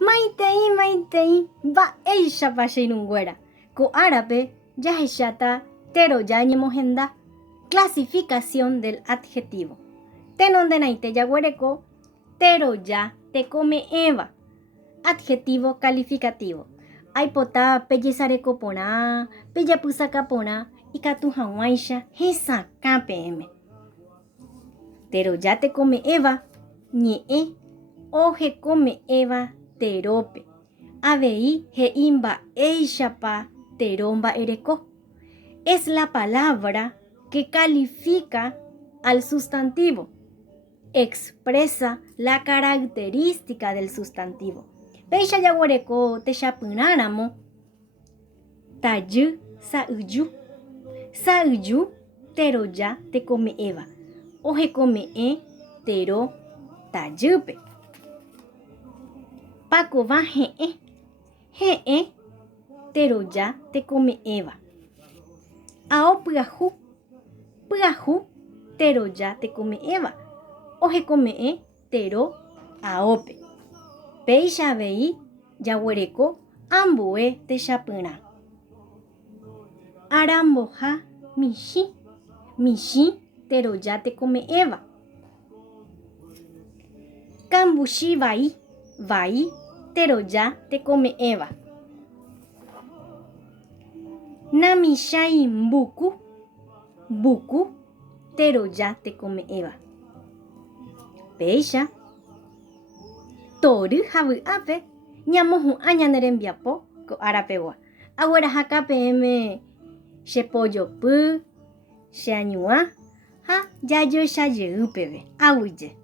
Maitei, mba'éichapa che irũnguéra. Ko árape jahecháta teroja ñemohenda. Clasificación del adjetivo. Tenondenaite jaguereko teroja tekome'ẽva. Adjetivo calificativo. Aipota pejesareko porã, pejapysaka porã, ikatu hag̃uáicha hesakã peẽme. Teroja tekome'ẽva ñe'ẽ ohekome'ẽva terópe. Avei he'i mba'éichapa tero mba'ereko. Es la palabra que califica al sustantivo. Expresa la característica del sustantivo. Péicha jaguereko techapyrãramo tajy sa'yju. Sa'yju teroja tekome'ẽva. Ohekome'ẽ tero tajýpe. Pakova he'ẽ. He'ẽ teroja tekome'ẽva. Ao pyahu. Pyahu teroja tekome'ẽva. Ohekome'ẽ tero aópe. Péicha avei jaguereko ambue techapyrã. Aramboha michĩ. Michĩ teroja tekome'ẽva. Kambuchi vai. Vai teroja tekome'ẽva. Namichãi mbuku. Mbuku teroja tekome'ẽva. Péicha tory havy'ápe ñamohu'ã ñane rembiapo ko árapegua. Aguerahaka peẽme chepojopy, cheañuã ha jajoechajey peve. Aguyje.